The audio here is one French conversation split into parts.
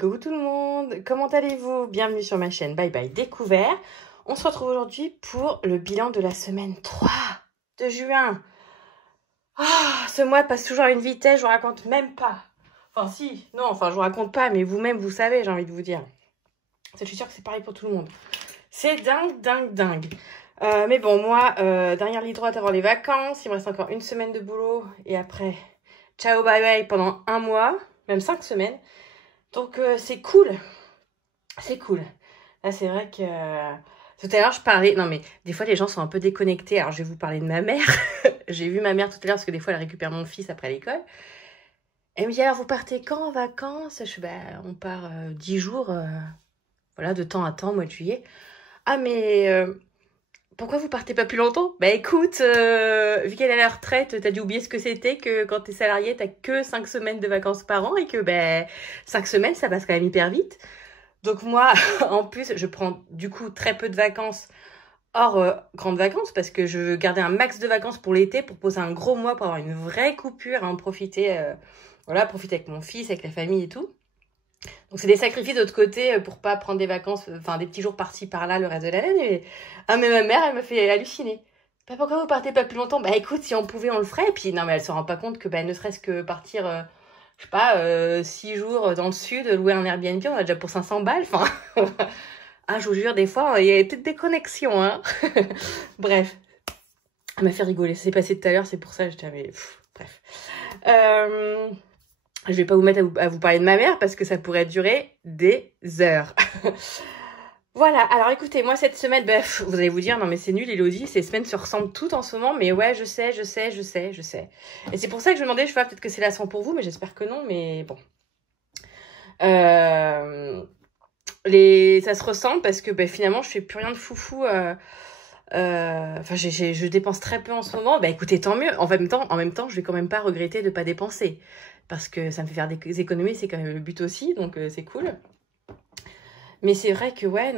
coucou tout le monde, comment allez-vous? Bienvenue sur ma chaîne Bye Bye Découvert. On se retrouve aujourd'hui pour le bilan de la semaine 3 de juin. Ce mois passe toujours à une vitesse, je vous raconte même pas. Enfin si, non, enfin je vous raconte pas, mais vous-même vous savez, j'ai envie de vous dire. Je suis sûre que c'est pareil pour tout le monde. C'est dingue. Mais bon, moi, dernière ligne droite avant les vacances, il me reste encore une semaine de boulot et après, ciao bye bye pendant un mois, même 5 semaines. Donc c'est cool. Là c'est vrai que tout à l'heure je parlais, non mais des fois les gens sont un peu déconnectés, alors je vais vous parler de ma mère. J'ai vu ma mère tout à l'heure parce que des fois elle récupère mon fils après l'école. Elle me dit alors vous partez quand en vacances? Je suis on part 10 jours, voilà, de temps à temps, mois de juillet. Ah mais pourquoi vous partez pas plus longtemps? Bah écoute, vu qu'elle est à la retraite, t'as dû oublier ce que c'était que quand t'es salarié, t'as que 5 semaines de vacances par an et que 5 semaines, ça passe quand même hyper vite. Donc moi, en plus, je prends du coup très peu de vacances hors grandes vacances parce que je veux garder un max de vacances pour l'été, pour poser un gros mois, pour avoir une vraie coupure, en profiter, voilà, profiter avec mon fils, avec la famille et tout. Donc c'est des sacrifices de l'autre côté pour pas prendre des vacances, enfin des petits jours par-ci par-là le reste de l'année. Mais ma mère, elle me fait halluciner. Pourquoi vous partez pas plus longtemps? Bah écoute, si on pouvait, on le ferait. Et puis non, mais elle se rend pas compte que ne serait-ce que partir, je sais pas, 6 jours dans le sud, louer un Airbnb, on a déjà pour 500 balles. Enfin, je vous jure, des fois, il y a peut-être des connexions, hein. Bref, elle m'a fait rigoler. Ça s'est passé tout à l'heure, c'est pour ça que j'étais, mais bref. Je vais pas vous mettre à vous parler de ma mère parce que ça pourrait durer des heures. Voilà, alors écoutez, moi cette semaine, vous allez vous dire, non mais c'est nul Elodie, ces semaines se ressemblent toutes en ce moment, mais ouais, je sais. Et c'est pour ça que je me demandais, je vois peut-être que c'est lassant pour vous, mais j'espère que non, mais bon. Ça se ressemble parce que finalement, je fais plus rien de foufou. Je dépense très peu en ce moment. Écoutez, tant mieux. En même temps, je vais quand même pas regretter de pas dépenser. Parce que ça me fait faire des économies, c'est quand même le but aussi, donc c'est cool. Mais c'est vrai que, ouais,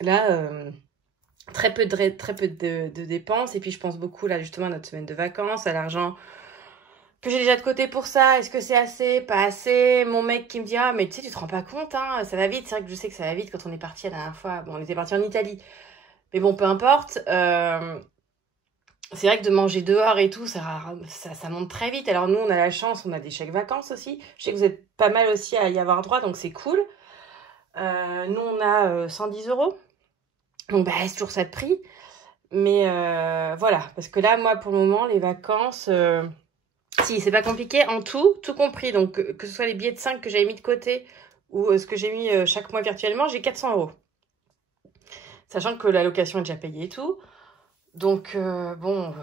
là, très peu de dépenses. Et puis, je pense beaucoup, là, justement, à notre semaine de vacances, à l'argent que j'ai déjà de côté pour ça. Est-ce que c'est assez, pas assez? Mon mec qui me dit, mais tu sais, tu te rends pas compte, hein, ça va vite. C'est vrai que je sais que ça va vite quand on est parti la dernière fois. Bon, on était parti en Italie. Mais bon, peu importe. C'est vrai que de manger dehors et tout, ça monte très vite. Alors nous, on a la chance, on a des chèques vacances aussi. Je sais que vous êtes pas mal aussi à y avoir droit, donc c'est cool. Nous, on a 110 €. Donc c'est toujours ça de prix. Mais voilà, parce que là, moi, pour le moment, les vacances... Si, c'est pas compliqué. En tout compris. Donc que ce soit les billets de 5 que j'avais mis de côté ou ce que j'ai mis chaque mois virtuellement, j'ai 400 €. Sachant que la location est déjà payée et tout. Donc, bon,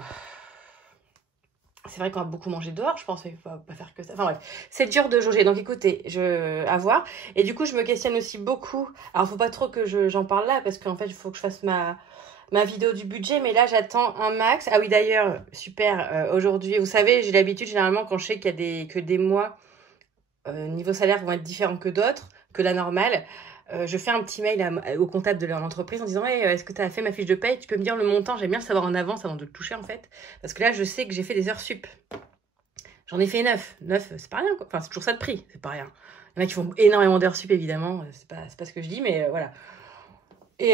c'est vrai qu'on va beaucoup manger dehors, je pense, il faut pas faire que ça. Enfin bref, c'est dur de jauger. Donc écoutez, à voir. Et du coup, je me questionne aussi beaucoup. Alors, faut pas trop que j'en parle là, parce qu'en fait, il faut que je fasse ma vidéo du budget. Mais là, j'attends un max. Ah oui, d'ailleurs, super, aujourd'hui, vous savez, j'ai l'habitude, généralement, quand je sais qu'il y a que des mois, niveau salaire vont être différents que d'autres, que la normale. Je fais un petit mail au comptable de l'entreprise en disant hey, est-ce que tu as fait ma fiche de paye? Tu peux me dire le montant? J'aime bien le savoir en avance avant de le toucher en fait. Parce que là, je sais que j'ai fait des heures sup. J'en ai fait 9. 9, c'est pas rien quoi. Enfin, c'est toujours ça de prix, c'est pas rien. Il y en a qui font énormément d'heures sup évidemment. C'est pas ce que je dis, mais voilà. Et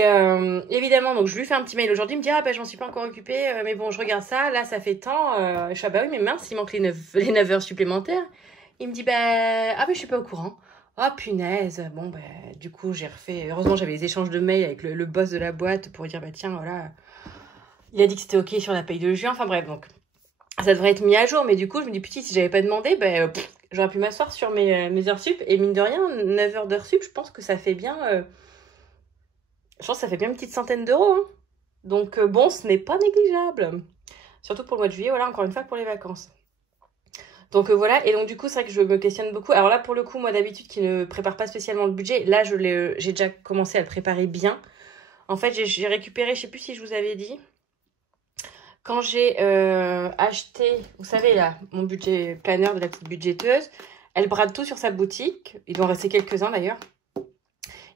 évidemment, donc je lui fais un petit mail aujourd'hui. Il me dit j'en suis pas encore occupée, mais bon, je regarde ça. Là, ça fait tant. Je suis oui, mais mince, il manque les 9 heures supplémentaires. Il me dit je suis pas au courant. Oh punaise, bon du coup j'ai refait, heureusement j'avais les échanges de mails avec le boss de la boîte pour dire tiens voilà, il a dit que c'était ok sur la paye de juin, enfin bref donc ça devrait être mis à jour, mais du coup je me dis putain si j'avais pas demandé, j'aurais pu m'asseoir sur mes heures sup, et mine de rien 9 heures d'heures sup, je pense que ça fait bien, je pense que ça fait bien une petite centaine d'euros, hein. Donc bon, ce n'est pas négligeable, surtout pour le mois de juillet, voilà, encore une fois pour les vacances. Donc voilà, et donc du coup c'est vrai que je me questionne beaucoup. Alors là pour le coup, moi d'habitude qui ne prépare pas spécialement le budget, là j'ai déjà commencé à le préparer bien. En fait j'ai récupéré, je sais plus si je vous avais dit, quand j'ai acheté, vous savez là, mon budget planner de la petite budgéteuse, elle brade tout sur sa boutique, il doit en rester quelques-uns d'ailleurs.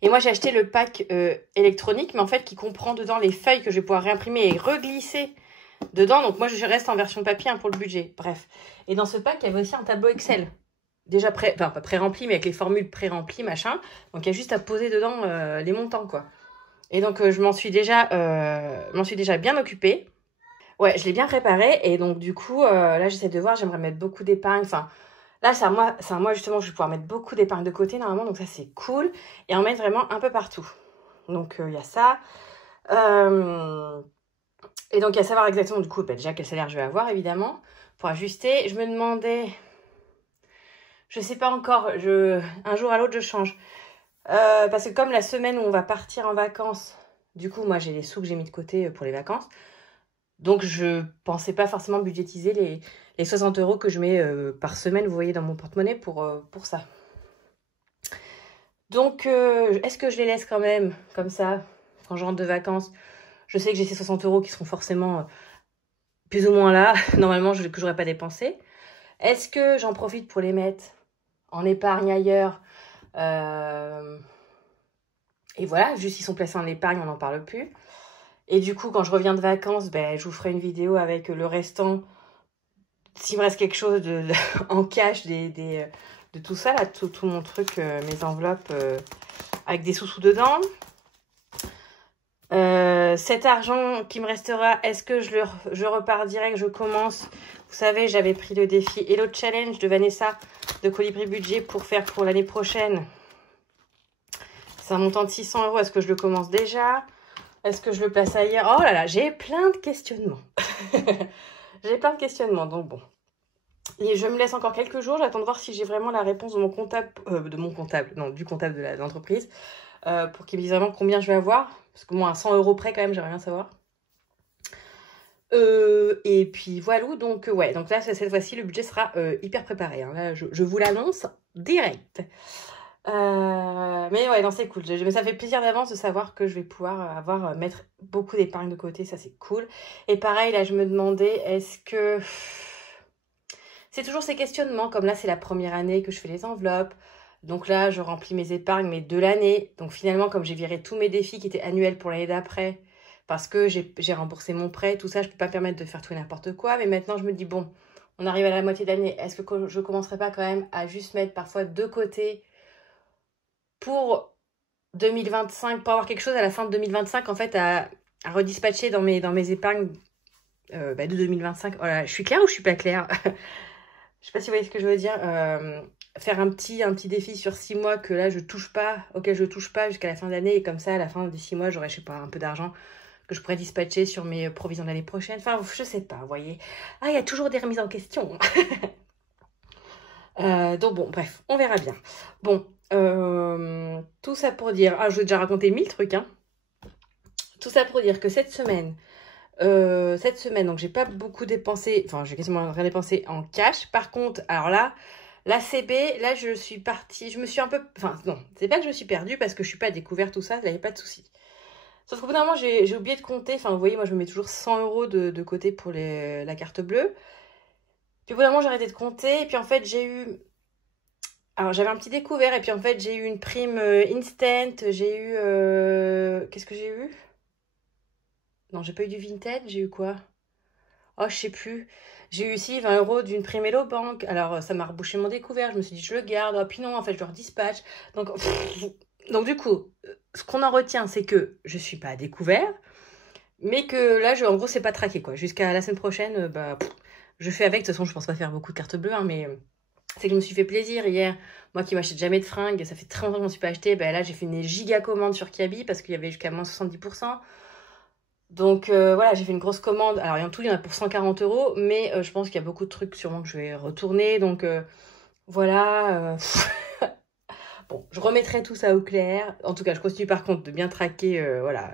Et moi j'ai acheté le pack électronique, mais en fait qui comprend dedans les feuilles que je vais pouvoir réimprimer et reglisser dedans. Donc moi je reste en version papier pour le budget, bref. Et dans ce pack il y avait aussi un tableau Excel. déjà enfin pas pré-rempli, mais avec les formules pré-remplies, machin. Donc il y a juste à poser dedans les montants, quoi. Et donc je m'en suis déjà bien occupée. Ouais, je l'ai bien préparé et donc du coup, là j'essaie de voir, j'aimerais mettre beaucoup d'épargne. Enfin, là c'est à moi justement, je vais pouvoir mettre beaucoup d'épargne de côté normalement, donc ça c'est cool. Et en mettre vraiment un peu partout. Donc il y a ça. Et donc à savoir exactement du coup, déjà quel salaire je vais avoir évidemment, pour ajuster. Je me demandais, je sais pas encore, un jour à l'autre je change. Parce que comme la semaine où on va partir en vacances, du coup moi j'ai les sous que j'ai mis de côté pour les vacances. Donc, je pensais pas forcément budgétiser les 60 € que je mets par semaine, vous voyez, dans mon porte-monnaie pour ça. Donc, est-ce que je les laisse quand même, comme ça, quand je rentre de vacances? Je sais que j'ai ces 60 € qui seront forcément plus ou moins là, normalement, que j'aurais pas dépensé. Est-ce que j'en profite pour les mettre en épargne ailleurs et voilà, juste ils sont placés en épargne, on n'en parle plus. Et du coup, quand je reviens de vacances, je vous ferai une vidéo avec le restant. S'il me reste quelque chose en cash de tout ça, là, tout mon truc, mes enveloppes avec des sous-sous dedans. Cet argent qui me restera, est-ce que je repars direct, je commence? Vous savez, j'avais pris le défi Hello Challenge de Vanessa de Colibri Budget pour faire pour l'année prochaine. C'est un montant de 600 €. Est-ce que je le commence déjà? Est-ce que je le place ailleurs? Oh là là, j'ai plein de questionnements. J'ai plein de questionnements, donc bon. Et je me laisse encore quelques jours, j'attends de voir si j'ai vraiment la réponse de mon comptable, du comptable de l'entreprise, pour qu'il me dise vraiment combien je vais avoir. Parce que moi, à 100 € près, quand même, j'aimerais bien savoir. Et puis voilà, donc ouais, donc là, cette fois-ci, le budget sera hyper préparé. Hein. Là, je vous l'annonce direct. Mais ouais, non, c'est cool. Mais ça fait plaisir d'avance de savoir que je vais pouvoir mettre beaucoup d'épargne de côté, ça c'est cool. Et pareil, là, je me demandais, est-ce que... C'est toujours ces questionnements, comme là, c'est la première année que je fais les enveloppes. Donc là, je remplis mes épargnes, mais de l'année. Donc finalement, comme j'ai viré tous mes défis qui étaient annuels pour l'année d'après, parce que j'ai remboursé mon prêt, tout ça, je ne peux pas me permettre de faire tout et n'importe quoi. Mais maintenant, je me dis, bon, on arrive à la moitié d'année. Est-ce que je ne commencerai pas quand même à juste mettre parfois de côté pour 2025, pour avoir quelque chose à la fin de 2025, en fait, à redispatcher dans mes épargnes de 2025. Voilà, je suis claire ou je suis pas claire? Je sais pas si vous voyez ce que je veux dire. Faire un petit défi sur 6 mois que là, auquel je touche pas jusqu'à la fin d'année. Et comme ça, à la fin des 6 mois, j'aurai, je sais pas, un peu d'argent que je pourrais dispatcher sur mes provisions de l'année prochaine. Enfin, je sais pas, vous voyez. Ah, il y a toujours des remises en question. Donc bon, bref, on verra bien. Bon, tout ça pour dire... Ah, je vous ai déjà raconté 1000 trucs, hein. Tout ça pour dire que cette semaine, donc j'ai pas beaucoup dépensé, enfin j'ai quasiment rien dépensé en cash. Par contre, alors là, la CB, là je suis partie, je me suis un peu, enfin non, c'est pas que je me suis perdue parce que je suis pas à découvert tout ça, il n'y avait pas de souci. Sauf qu'au bout d'un moment, j'ai oublié de compter, enfin vous voyez, moi je me mets toujours 100 € de côté pour la carte bleue. Puis au bout d'un moment, j'ai arrêté de compter, et puis en fait j'ai eu, alors j'avais un petit découvert, et puis en fait j'ai eu une prime instant, j'ai eu, qu'est-ce que j'ai eu? Non, j'ai pas eu du vintage, j'ai eu quoi? Oh, je sais plus. J'ai eu aussi 20 € d'une prime Hello Bank. Alors, ça m'a rebouché mon découvert. Je me suis dit, je le garde. Oh, puis non, en fait, je le redispatch. Donc, donc du coup, ce qu'on en retient, c'est que je suis pas à découvert. Mais que là, en gros, c'est pas traqué, quoi. Jusqu'à la semaine prochaine, je fais avec. De toute façon, je pense pas faire beaucoup de cartes bleues, hein, mais c'est que je me suis fait plaisir hier. Moi qui m'achète jamais de fringues, ça fait très longtemps que je m'en suis pas acheté. Là, j'ai fait une giga commande sur Kiabi parce qu'il y avait jusqu'à moins 70%. Donc voilà, j'ai fait une grosse commande. Alors en tout, il y en a pour 140 €, mais je pense qu'il y a beaucoup de trucs sûrement que je vais retourner. Donc voilà. Bon, je remettrai tout ça au clair. En tout cas, je continue par contre de bien traquer, voilà.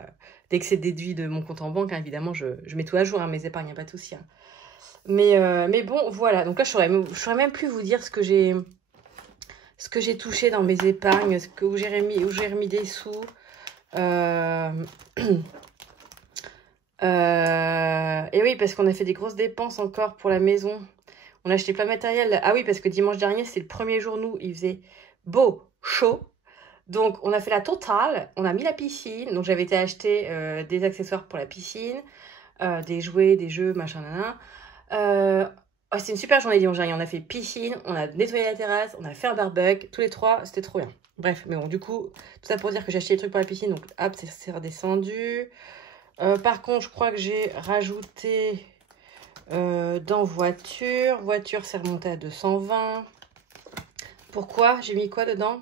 Dès que c'est déduit de mon compte en banque, hein, évidemment, je mets tout à jour, hein, mes épargnes, il n'y a pas de souci. Hein. Mais bon, voilà. Donc là, je saurais même plus vous dire ce que j'ai touché dans mes épargnes, où j'ai remis des sous. Et oui, parce qu'on a fait des grosses dépenses encore pour la maison. On a acheté plein de matériel. Ah oui, parce que dimanche dernier, c'est le premier jour, nous, il faisait beau, chaud. Donc, on a fait la totale. On a mis la piscine. Donc, j'avais été acheter des accessoires pour la piscine, des jouets, des jeux, machin, nanana. Oh, c'était une super journée dimanche dernier. On a fait piscine, on a nettoyé la terrasse, on a fait un barbecue. Tous les trois, c'était trop bien. Bref, mais bon, du coup, tout ça pour dire que j'ai acheté des trucs pour la piscine. Donc, hop, c'est redescendu. Par contre, je crois que j'ai rajouté dans voiture. Voiture, c'est remonté à 220. Pourquoi? J'ai mis quoi dedans?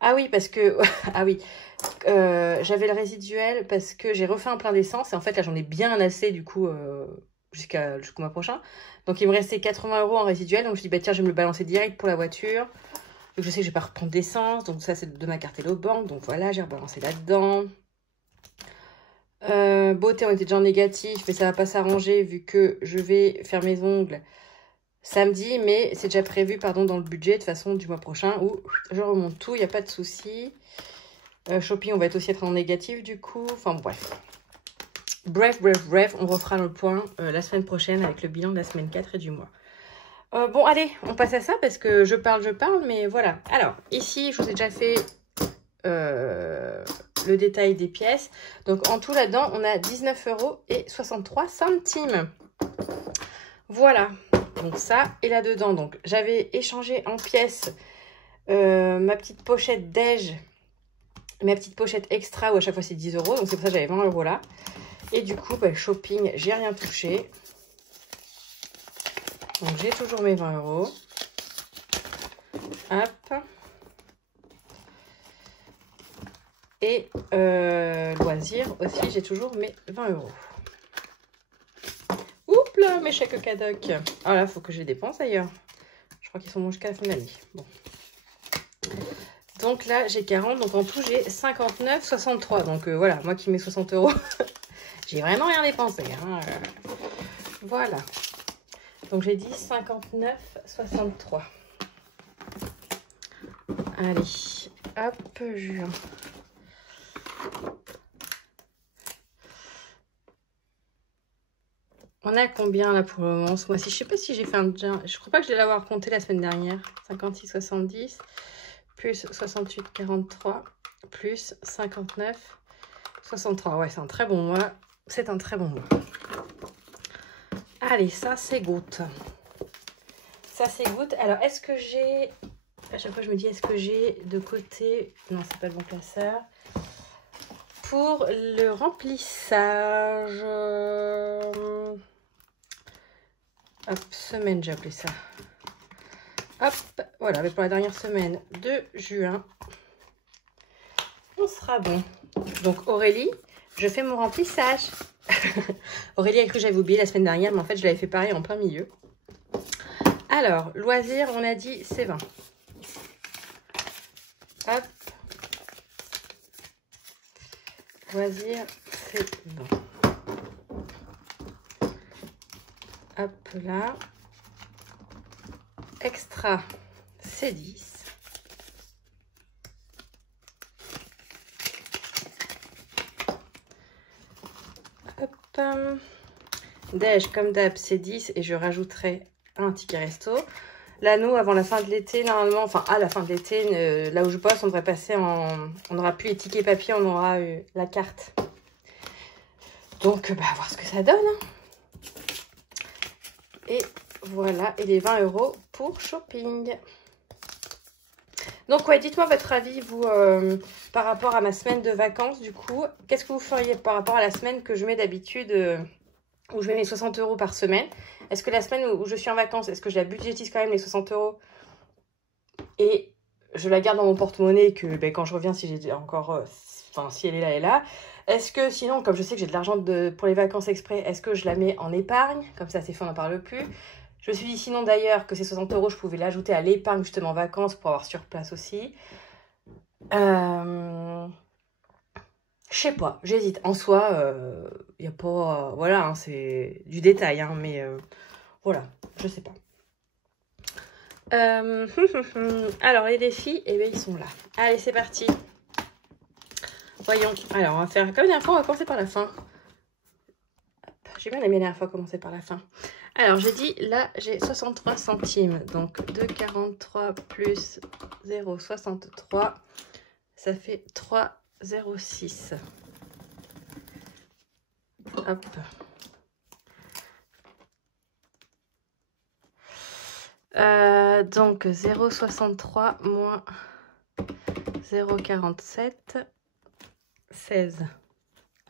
Ah oui, parce que... ah oui, j'avais le résiduel parce que j'ai refait un plein d'essence. Et en fait, là, j'en ai bien assez, du coup, jusqu'au mois prochain. Donc, il me restait 80 € en résiduel. Donc, je me suis dit, bah tiens, je vais me le balancer direct pour la voiture. Donc, je sais que je vais pas reprendre d'essence. Donc, ça, c'est de ma carte Hello Bank. Donc, voilà, j'ai rebalancé là-dedans. Beauté, on était déjà en négatif, mais ça va pas s'arranger vu que je vais faire mes ongles samedi, mais c'est déjà prévu, pardon, dans le budget de toute façon du mois prochain où je remonte tout, il n'y a pas de souci. Shopping, on va aussi être en négatif du coup. Enfin bref. Bref, on refera le point la semaine prochaine avec le bilan de la semaine 4 et du mois. Bon, allez, on passe à ça parce que je parle, mais voilà. Alors, ici, je vous ai déjà fait le détail des pièces. Donc, en tout, là-dedans, on a 19,63 €. Voilà. Donc, ça, et là-dedans, donc, j'avais échangé en pièces ma petite pochette déj, ma petite pochette extra où à chaque fois c'est 10 €. Donc, c'est pour ça que j'avais 20 € là. Et du coup, bah, shopping, j'ai rien touché. Donc, j'ai toujours mes 20 €. Hop. Et loisirs aussi, j'ai toujours mes 20 €. Oups là, mes chèques cadoc. Ah là, faut que je les dépense d'ailleurs. Je crois qu'ils sont bons jusqu'à la fin de l'année. Bon. Donc là, j'ai 40. Donc en tout, j'ai 59,63. Donc voilà, moi qui mets 60 €, j'ai vraiment rien dépensé. Hein. Voilà. Donc j'ai dit 59,63. Allez, hop, juin. On a combien là pour le moment ce mois-ci? Je sais pas si j'ai fait un... Je crois pas que je vais l'avoir compté la semaine dernière. 56,70 plus 68,43 plus 59,63. Ouais, c'est un très bon mois. C'est un très bon mois. Allez, ça c'est goutte. Ça c'est goutte. Alors, est-ce que j'ai... À chaque fois, je me dis, est-ce que j'ai de côté... Non, c'est pas le bon classeur. Pour le remplissage... Hop, semaine, j'ai appelé ça. Hop, voilà, mais pour la dernière semaine de juin, on sera bon. Donc, Aurélie, je fais mon remplissage. Aurélie a cru que j'avais oublié la semaine dernière, mais en fait, je l'avais fait pareil en plein milieu. Alors, loisirs, on a dit, c'est 20. Hop. Loisirs, c'est 20. Hop là. Extra, c'est 10. Hop. Déj, comme d'hab, c'est 10 et je rajouterai un ticket resto. Là, nous, avant la fin de l'été, normalement, enfin, à la fin de l'été, là où je bosse, on devrait passer en... On n'aura plus les tickets papier, on aura la carte. Donc, bah, voir ce que ça donne. Hein. Et voilà, et les 20 € pour shopping. Donc, ouais, dites-moi votre avis, vous, par rapport à ma semaine de vacances, du coup. Qu'est-ce que vous feriez par rapport à la semaine que je mets d'habitude, où je mets mes 60 € par semaine? Est-ce que la semaine où je suis en vacances, est-ce que je la budgétise quand même, les 60 € et je la garde dans mon porte-monnaie que ben, quand je reviens, si j'ai encore... Enfin, si elle est là, Est-ce que sinon, comme je sais que j'ai de l'argent pour les vacances exprès, est-ce que je la mets en épargne? Comme ça, c'est fait, on n'en parle plus. Je me suis dit sinon d'ailleurs que ces 60 € je pouvais l'ajouter à l'épargne justement vacances pour avoir sur place aussi. Je sais pas, j'hésite. En soi, il n'y a pas... voilà, hein, c'est du détail, hein, mais voilà, je sais pas. Alors, les défis, eh bien, ils sont là. Allez, c'est parti. Voyons. Alors, on va faire comme la dernière fois, on va commencer par la fin. J'ai bien aimé la dernière fois commencer par la fin. Alors, j'ai dit, là, j'ai 63 centimes. Donc, 2,43 plus 0,63, ça fait 3,06. Hop. Donc 0,63 moins 0,47, 16.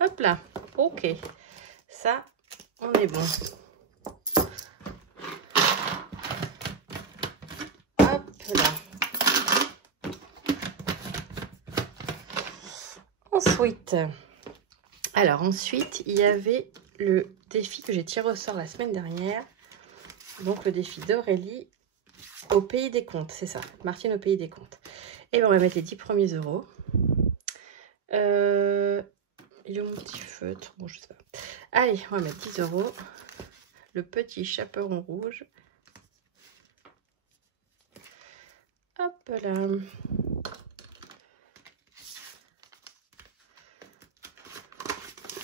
Hop là, ok. Ça, on est bon. Hop là. Ensuite, il y avait le défi que j'ai tiré au sort la semaine dernière. Donc, le défi d'Aurélie au pays des comptes. C'est ça, Martine au pays des comptes. Et bien, on va mettre les 10 premiers euros. Il y a mon petit feutre. Bon, je sais pas. Allez, on va mettre 10 euros. Le petit chaperon rouge. Hop là.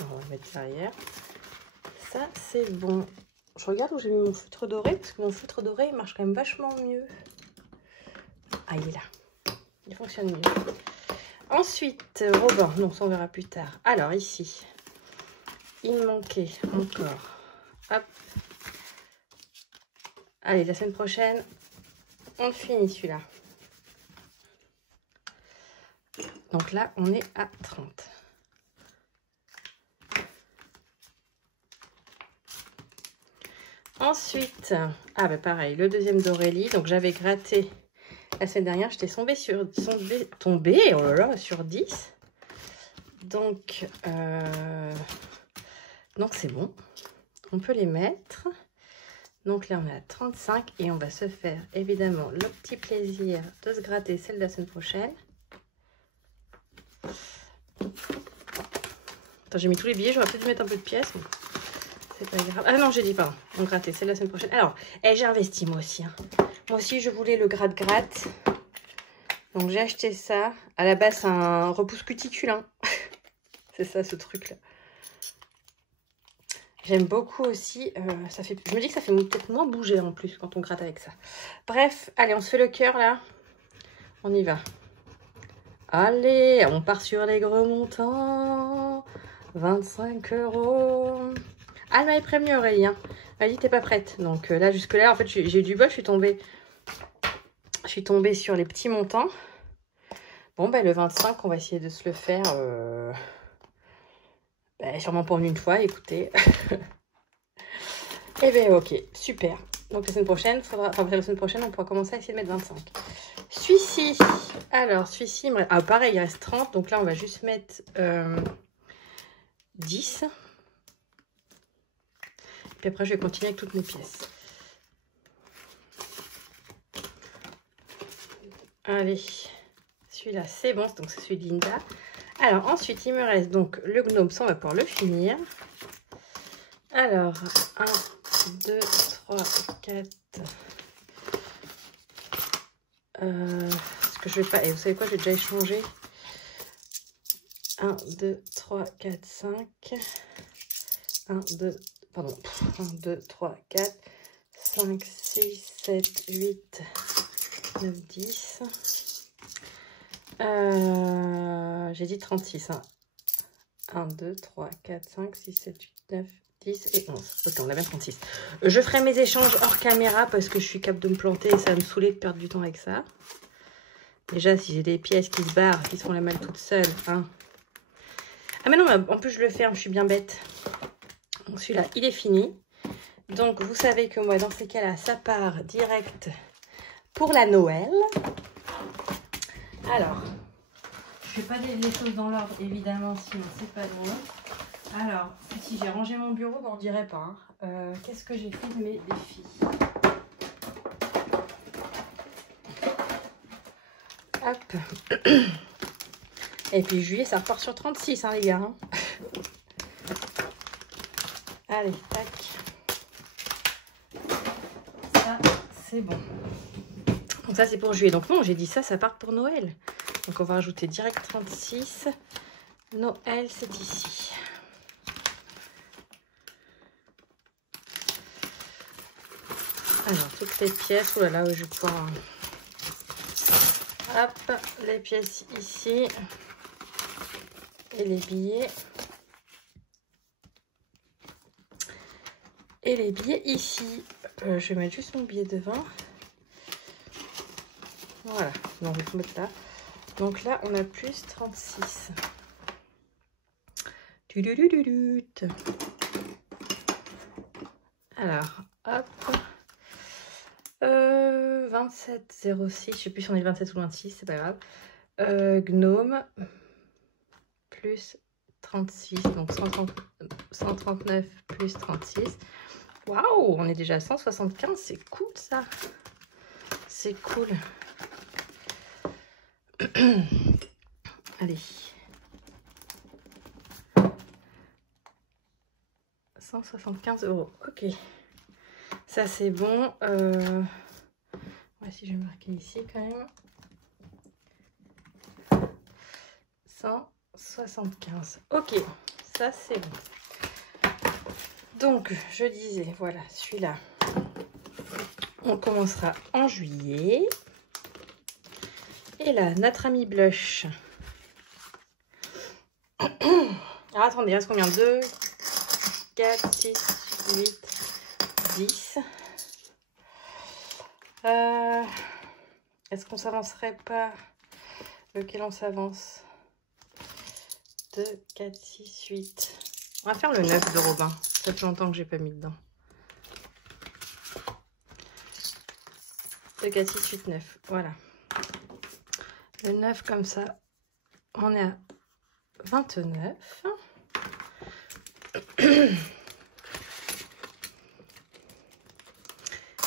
On va mettre derrière. Ça, c'est bon. Je regarde où j'ai mis mon feutre doré, parce que mon feutre doré, il marche quand même vachement mieux. Ah, il est là. Il fonctionne mieux. Ensuite, Robin. Non, ça, on verra plus tard. Alors, ici, il me manquait encore. Hop. Allez, la semaine prochaine, on le finit, celui-là. Donc là, on est à 30. Ensuite, ah bah pareil, le deuxième d'Aurélie. Donc j'avais gratté la semaine dernière, j'étais tombée oh là là, sur 10. Donc c'est bon. On peut les mettre. Donc là, on est à 35 et on va se faire évidemment le petit plaisir de se gratter celle de la semaine prochaine. Attends, j'ai mis tous les billets, j'aurais peut-être dû mettre un peu de pièces. Mais... c'est pas grave. Ah non, j'ai dit, pardon. On grattait, c'est la semaine prochaine. Alors, j'ai investi moi aussi. Hein. Moi aussi, je voulais le gratte-gratte. Donc, j'ai acheté ça. À la base, c'est un repousse cuticule. Hein. C'est ça, ce truc-là. J'aime beaucoup aussi. Je me dis que ça fait peut-être moins bouger en plus quand on gratte avec ça. Bref, allez, on se fait le cœur là. On y va. Allez, on part sur les gros montants. 25 euros. Ah, elle m'avait prévenu Aurélie. Hein. Elle m'a dit que t'es pas prête. Donc là, jusque-là, en fait, j'ai eu du bol. Je suis tombée sur les petits montants. Bon, ben le 25, on va essayer de se le faire. Sûrement pas en une fois, écoutez. Eh bien, ok, super. Donc la semaine prochaine, on pourra commencer à essayer de mettre 25. Celui-ci. Alors, celui-ci, pareil, il reste 30. Donc là, on va juste mettre 10. Puis après, je vais continuer avec toutes mes pièces. Allez, celui-là, c'est bon. Donc, c'est celui de Linda. Alors, ensuite, il me reste donc le gnome. Ça, on va pouvoir le finir. Alors, 1, 2, 3, 4. Ce que je vais pas... Et vous savez quoi, j'ai déjà échangé. 1, 2, 3, 4, 5. 1, 2, pardon. 1, 2, 3, 4, 5, 6, 7, 8, 9, 10. J'ai dit 36. Hein. 1, 2, 3, 4, 5, 6, 7, 8, 9, 10 et 11. Ok, on a bien 36. Je ferai mes échanges hors caméra parce que je suis capable de me planter et ça va me saouler de perdre du temps avec ça. Déjà, si j'ai des pièces qui se barrent, qui se font la malle toutes seules. Hein. Ah mais non, en plus je le ferme, je suis bien bête. Donc celui-là, il est fini. Donc vous savez que moi, dans ces cas-là, ça part direct pour la Noël. Alors, je ne fais pas les choses dans l'ordre, évidemment, sinon c'est pas drôle. Alors, si j'ai rangé mon bureau, on ne dirait pas. Hein. Qu'est-ce que j'ai fait de mes défis? Hop. Et puis juillet, ça repart sur 36, hein, les gars. Hein. Allez, tac. Ça, c'est bon. Donc ça, c'est pour juillet. Donc non, j'ai dit ça, ça part pour Noël. Donc on va rajouter direct 36. Noël, c'est ici. Alors, toutes les pièces. Oh là là, je vais pouvoir... Hop, les pièces ici. Et les billets. Et les billets ici. Je vais mettre juste mon billet devant. Voilà, donc il faut mettre là. Donc là, on a plus 36. Alors, hop. 27,06. Je sais plus si on est le 27 ou le 26, c'est pas grave. Gnome. Plus 36. Donc 139 plus 36. Waouh, on est déjà à 175. C'est cool ça. C'est cool. Allez. 175 €. Ok. Ça, c'est bon. Voici, je vais marquer ici quand même. 175. Ok. Ça, c'est bon. Donc, je disais, voilà, celui-là. On commencera en juillet. Et là, notre ami blush. Alors, attendez, il reste combien? 2, 4, 6, 8, 10. Est-ce qu'on s'avancerait pas? Lequel on s'avance? 2, 4, 6, 8. On va faire le 9 de Robin. Ça fait longtemps que j'ai pas mis dedans. 2, 4, 6, 8, 9. Voilà. Le 9 comme ça. On est à 29.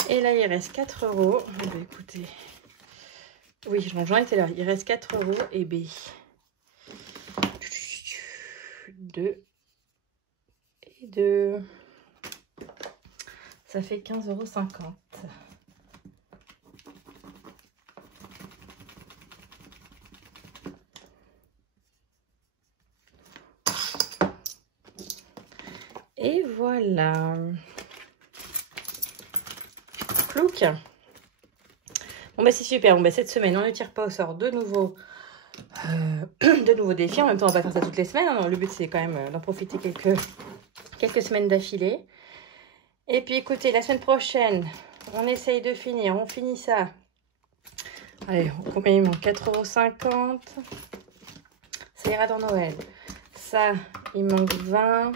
Et là, il reste 4 €. Eh bien, écoutez. Oui, j'en étais là. Il reste 4 € et B. 2 et 2. Ça fait 15,50 €. Et voilà. Plouc. Bon bah c'est super. Bon bah cette semaine on ne tire pas au sort de nouveaux défis. En même temps on va pas faire ça toutes les semaines, hein. Le but c'est quand même d'en profiter quelques semaines d'affilée. Et puis écoutez, la semaine prochaine on essaye de finir. On finit ça. Allez, combien il manque? 4,50 €. Ça ira dans Noël. Ça il manque 20.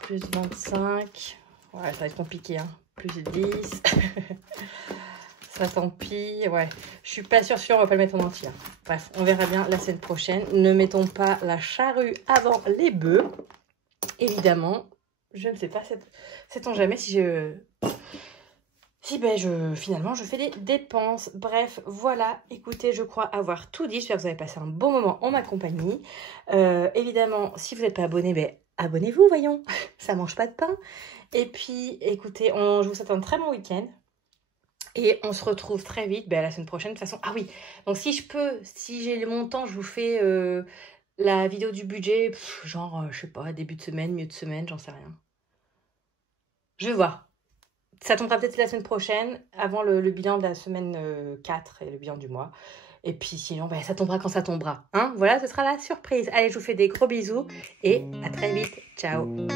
Plus 25. Ouais, ça va être compliqué, hein. Plus 10. Ça, tant pis. Ouais, je suis pas sûre, on va pas le mettre en entier. Bref, on verra bien la semaine prochaine. Ne mettons pas la charrue avant les bœufs. Évidemment, je ne sais pas, sait-on jamais si finalement, je fais des dépenses. Bref, voilà. Écoutez, je crois avoir tout dit. J'espère que vous avez passé un bon moment en ma compagnie. Évidemment, si vous n'êtes pas abonné, ben, abonnez-vous, voyons. Ça mange pas de pain. Et puis, écoutez, je vous souhaite un très bon week-end. Et on se retrouve très vite, ben, la semaine prochaine. De toute façon, ah oui, donc si j'ai le montant, je vous fais la vidéo du budget, genre, je sais pas, début de semaine, milieu de semaine, j'en sais rien. Je vais voir. Ça tombera peut-être la semaine prochaine, avant le bilan de la semaine 4 et le bilan du mois. Et puis sinon, ben, ça tombera quand ça tombera. Hein, voilà, ce sera la surprise. Allez, je vous fais des gros bisous et à très vite. Ciao.